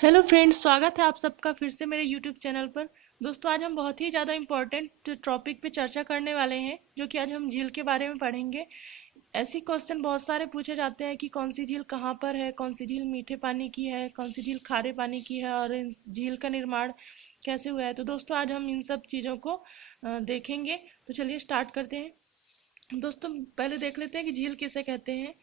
Hello friends, स्वागत है आप सबका फिर से मेरे यूट्यूब चैनल पर। दोस्तों, आज हम बहुत ही ज़्यादा इम्पोर्टेंट टॉपिक पे चर्चा करने वाले हैं, जो कि आज हम झील के बारे में पढ़ेंगे। ऐसे क्वेश्चन बहुत सारे पूछे जाते हैं कि कौन सी झील कहाँ पर है, कौन सी झील मीठे पानी की है, कौन सी झील खारे पानी की है और इन झील का निर्माण कैसे हुआ है। तो दोस्तों, आज हम इन सब चीज़ों को देखेंगे। तो चलिए स्टार्ट करते हैं। दोस्तों, पहले देख लेते हैं कि झील किसे कहते हैं।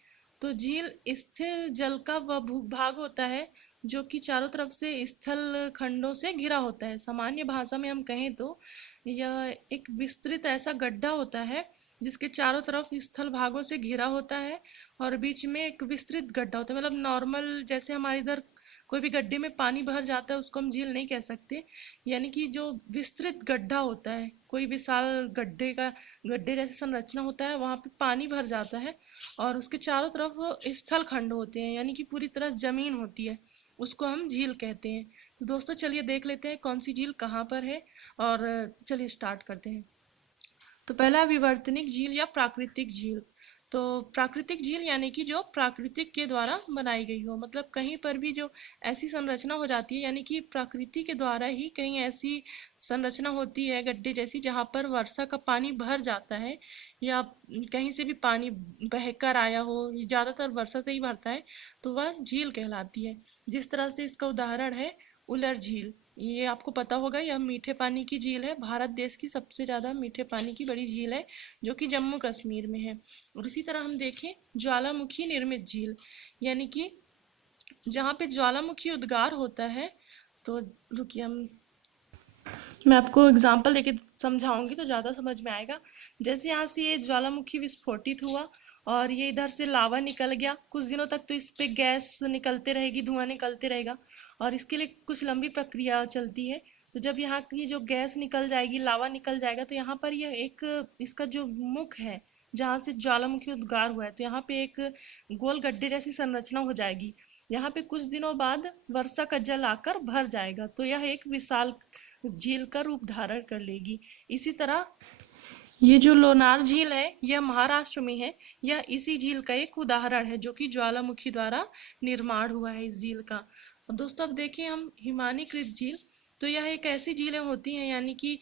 तो झील स्थिर जल का वह भूभाग होता है जो कि चारों तरफ से स्थल खंडों से घिरा होता है। सामान्य भाषा में हम कहें तो यह एक विस्तृत ऐसा गड्ढा होता है जिसके चारों तरफ स्थल भागों से घिरा होता है और बीच में एक विस्तृत गड्ढा होता है। मतलब नॉर्मल जैसे हमारे इधर कोई भी गड्ढे में पानी भर जाता है उसको हम झील नहीं कह सकते। यानी कि जो विस्तृत गड्ढा होता है, कोई विशाल गड्ढे जैसी संरचना होता है, वहां पे पानी भर जाता है और उसके चारों तरफ स्थल खंड होते हैं, यानी कि पूरी तरह जमीन होती है, उसको हम झील कहते हैं। तो दोस्तों, चलिए देख लेते हैं कौन सी झील कहाँ पर है और चलिए स्टार्ट करते हैं। तो पहला विवर्तनिक झील या प्राकृतिक झील। तो प्राकृतिक झील यानी कि जो प्राकृतिक के द्वारा बनाई गई हो, मतलब कहीं पर भी जो ऐसी संरचना हो जाती है, यानी कि प्रकृति के द्वारा ही कहीं ऐसी संरचना होती है गड्ढे जैसी जहाँ पर वर्षा का पानी भर जाता है या कहीं से भी पानी बहकर आया हो, ज़्यादातर वर्षा से ही भरता है, तो वह झील कहलाती है। जिस तरह से इसका उदाहरण है उलर झील। ये आपको पता होगा, यह मीठे पानी की झील है, भारत देश की सबसे ज़्यादा मीठे पानी की बड़ी झील है जो कि जम्मू कश्मीर में है। और इसी तरह हम देखें ज्वालामुखी निर्मित झील, यानी कि जहाँ पे ज्वालामुखी उद्गार होता है। तो रुकिए, मैं आपको एग्जाम्पल देके समझाऊंगी तो ज़्यादा समझ में आएगा। जैसे यहाँ से ये ज्वालामुखी विस्फोटित हुआ और ये इधर से लावा निकल गया, कुछ दिनों तक तो इस पे गैस निकलते रहेगी, धुआं निकलते रहेगा और इसके लिए कुछ लंबी प्रक्रिया चलती है। तो जब यहाँ की जो गैस निकल जाएगी, लावा निकल जाएगा, तो यहाँ पर यह एक इसका जो मुख है जहाँ से ज्वालामुखी उद्गार हुआ है, तो यहाँ पे एक गोल गड्ढे जैसी संरचना हो जाएगी। यहाँ पे कुछ दिनों बाद वर्षा का जल आकर भर जाएगा, तो यह एक विशाल झील का रूप धारण कर लेगी। इसी तरह ये जो लोनार झील है यह महाराष्ट्र में है। यह इसी झील का एक उदाहरण है जो कि ज्वालामुखी द्वारा निर्माण हुआ है इस झील का। और दोस्तों, अब देखिए हम हिमानीकृत झील। तो यह एक ऐसी झीलें होती हैं, यानी कि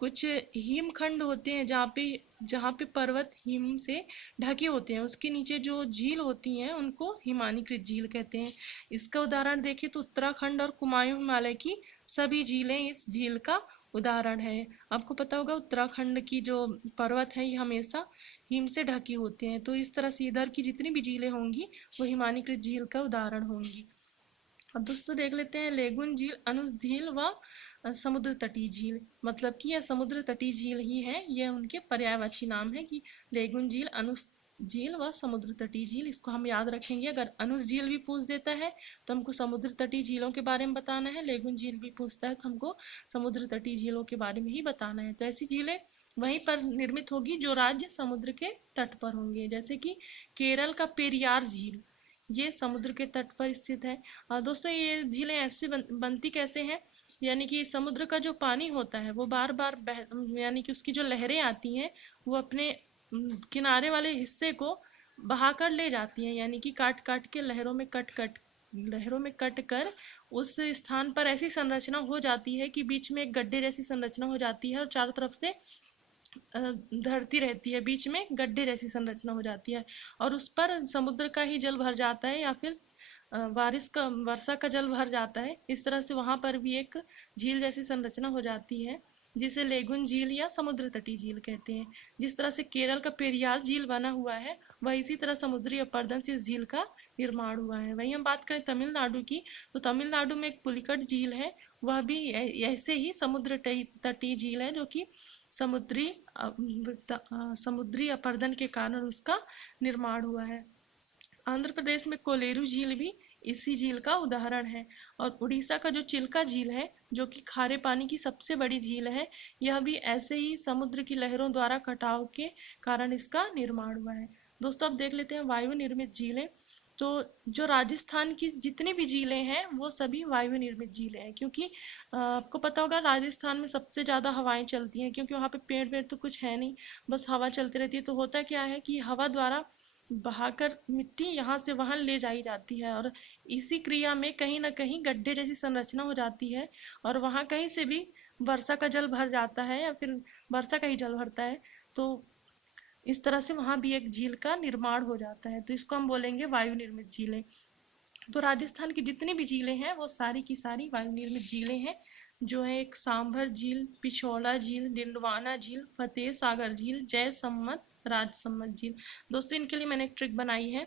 कुछ हिमखंड होते हैं जहाँ पे पर्वत हिम से ढके होते हैं, उसके नीचे जो झील होती हैं उनको हिमानीकृत झील कहते हैं। इसका उदाहरण देखें तो उत्तराखंड और कुमायूं हिमालय की सभी झीलें इस झील का उदाहरण है। आपको पता होगा उत्तराखंड की जो पर्वत है ये हमेशा हिम से ढकी होते हैं, तो इस तरह से इधर की जितनी भी झीलें होंगी वो हिमानीकृत झील का उदाहरण होंगी। अब दोस्तों देख लेते हैं लेगुन झील, अनुज झील व समुद्र तटीय झील। मतलब कि यह समुद्र तटीय झील ही है, यह उनके पर्यायवाची नाम है कि लेगुन झील, अनुज झील व समुद्र तटीय झील। इसको हम याद रखेंगे। अगर अनुज झील भी पूछ देता है तो हमको समुद्र तटीय झीलों के बारे में बताना है, लेगुन झील भी पूछता है तो हमको समुद्र तटीय झीलों के बारे में ही बताना है। तो ऐसी झीलें वहीं पर निर्मित होगी जो राज्य समुद्र के तट पर होंगे, जैसे कि केरल का पेरियार झील, ये समुद्र के तट पर स्थित है। और दोस्तों, ये झीलें ऐसे बनती कैसे हैं, यानी कि समुद्र का जो पानी होता है वो बार बार यानी कि उसकी जो लहरें आती हैं वो अपने किनारे वाले हिस्से को बहाकर ले जाती हैं, यानी कि काट काट के लहरों में कट कर उस स्थान पर ऐसी संरचना हो जाती है कि बीच में एक गड्ढे जैसी संरचना हो जाती है और चारों तरफ से धरती रहती है, बीच में गड्ढे जैसी संरचना हो जाती है और उस पर समुद्र का ही जल भर जाता है या फिर वर्षा का जल भर जाता है। इस तरह से वहां पर भी एक झील जैसी संरचना हो जाती है जिसे लेगुन झील या समुद्र तटीय झील कहते हैं। जिस तरह से केरल का पेरियार झील बना हुआ है, वह इसी तरह समुद्री अपरदन से इस झील का निर्माण हुआ है। वहीं हम बात करें तमिलनाडु की, तो तमिलनाडु में एक पुलिकट झील है, वह भी ऐसे ही समुद्र तटीय झील है जो कि समुद्री अपरदन के कारण उसका निर्माण हुआ है। आंध्र प्रदेश में कोलेरू झील भी इसी झील का उदाहरण है। और उड़ीसा का जो चिल्का झील है जो कि खारे पानी की सबसे बड़ी झील है, यह भी ऐसे ही समुद्र की लहरों द्वारा कटाव के कारण इसका निर्माण हुआ है। दोस्तों, अब देख लेते हैं वायु निर्मित झीलें। तो जो राजस्थान की जितनी भी झीलें हैं वो सभी वायु निर्मित झीलें हैं, क्योंकि आपको पता होगा राजस्थान में सबसे ज़्यादा हवाएं चलती हैं, क्योंकि वहाँ पे पेड़ वेड़ तो कुछ है नहीं, बस हवा चलती रहती है। तो होता क्या है कि हवा द्वारा बहाकर मिट्टी यहाँ से वहाँ ले जाई जाती है, और इसी क्रिया में कहीं ना कहीं गड्ढे जैसी संरचना हो जाती है, और वहाँ कहीं से भी वर्षा का जल भर जाता है या फिर वर्षा का ही जल भरता है, तो इस तरह से वहाँ भी एक झील का निर्माण हो जाता है, तो इसको हम बोलेंगे वायु निर्मित झीलें। तो राजस्थान की जितनी भी झीलें हैं वो सारी की सारी वायु निर्मित झीलें हैं, जो है एक सांभर झील, पिछोला झील, डिंडवाना झील, फतेह सागर झील, जयसम्मत, राजसम्मत झील। दोस्तों इनके लिए मैंने एक ट्रिक बनाई है,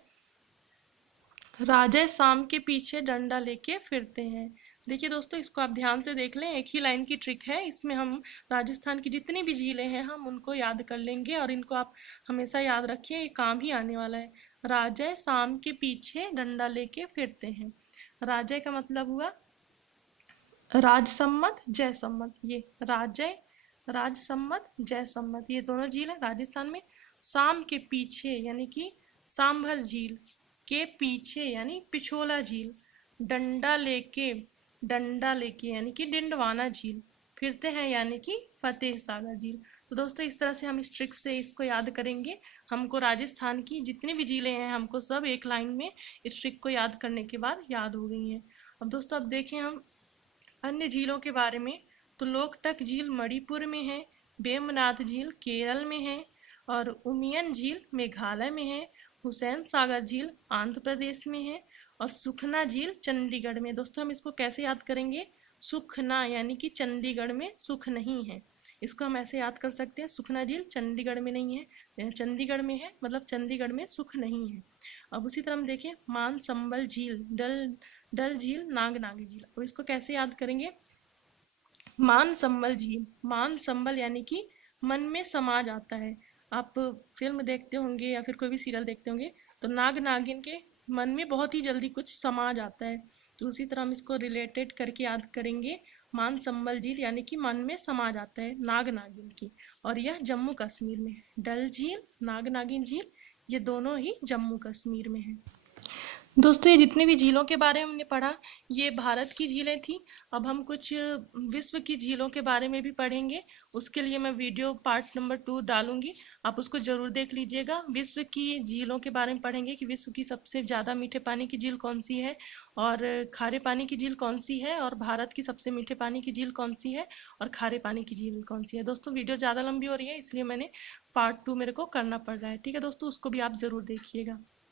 राजा शाम के पीछे डंडा लेके फिरते हैं। देखिए दोस्तों, इसको आप ध्यान से देख लें, एक ही लाइन की ट्रिक है, इसमें हम राजस्थान की जितनी भी झीलें हैं हम उनको याद कर लेंगे, और इनको आप हमेशा याद रखिए, ये काम ही आने वाला है। राजा शाम के पीछे डंडा लेके फिरते हैं। राजा का मतलब हुआ राजसम्मत, जयसम्मत। ये राजय, राजसम्मत, जयसम्मत, ये दोनों झील है राजस्थान में। शाम के पीछे यानी कि सांभर झील, के पीछे यानी पिछोला झील, डंडा लेके, डंडा लेके यानी कि डिंडवाना झील, फिरते हैं यानी कि फतेह सागर झील। तो दोस्तों इस तरह से हम इस ट्रिक से इसको याद करेंगे। हमको राजस्थान की जितनी भी झीलें हैं हमको सब एक लाइन में इस ट्रिक को याद करने के बाद याद हो गई हैं। अब दोस्तों अब देखें हम अन्य झीलों के बारे में, तो लोकटक झील मणिपुर में है, वेमनाथ झील केरल में है, और उमियन झील मेघालय में है, हुसैन सागर झील आंध्र प्रदेश में है, और सुखना झील चंडीगढ़ में। दोस्तों हम इसको कैसे याद करेंगे, सुखना यानी कि चंडीगढ़ में सुख नहीं है, इसको हम ऐसे याद कर सकते हैं, सुखना झील चंडीगढ़ में नहीं है, चंडीगढ़ में है, मतलब चंडीगढ़ में सुख नहीं है। अब उसी तरह हम देखें मान संबल झील, डल डल झील, नागनागी झील। अब इसको कैसे याद करेंगे, मान संबल झील, मान संबल यानी कि मन में समा जाता है। आप फिल्म देखते होंगे या फिर कोई भी सीरियल देखते होंगे तो नाग नागिन के मन में बहुत ही जल्दी कुछ समा जाता है, तो उसी तरह हम इसको रिलेटेड करके याद करेंगे, मान संबल झील यानी कि मन में समा जाता है नाग नागिन की, और यह जम्मू कश्मीर में है। डल झील, नाग नागिन झील, ये दोनों ही जम्मू कश्मीर में है। दोस्तों ये जितनी भी झीलों के बारे में हमने पढ़ा ये भारत की झीलें थी। अब हम कुछ विश्व की झीलों के बारे में भी पढ़ेंगे, उसके लिए मैं वीडियो पार्ट नंबर 2 डालूंगी, आप उसको ज़रूर देख लीजिएगा। विश्व की झीलों के बारे में पढ़ेंगे कि विश्व की सबसे ज़्यादा मीठे पानी की झील कौन सी है, और खारे पानी की झील कौन सी है, और भारत की सबसे मीठे पानी की झील कौन सी है, और खारे पानी की झील कौन सी है। दोस्तों वीडियो ज़्यादा लंबी हो रही है इसलिए मैंने पार्ट 2 मेरे को करना पड़ रहा है, ठीक है दोस्तों, उसको भी आप ज़रूर देखिएगा।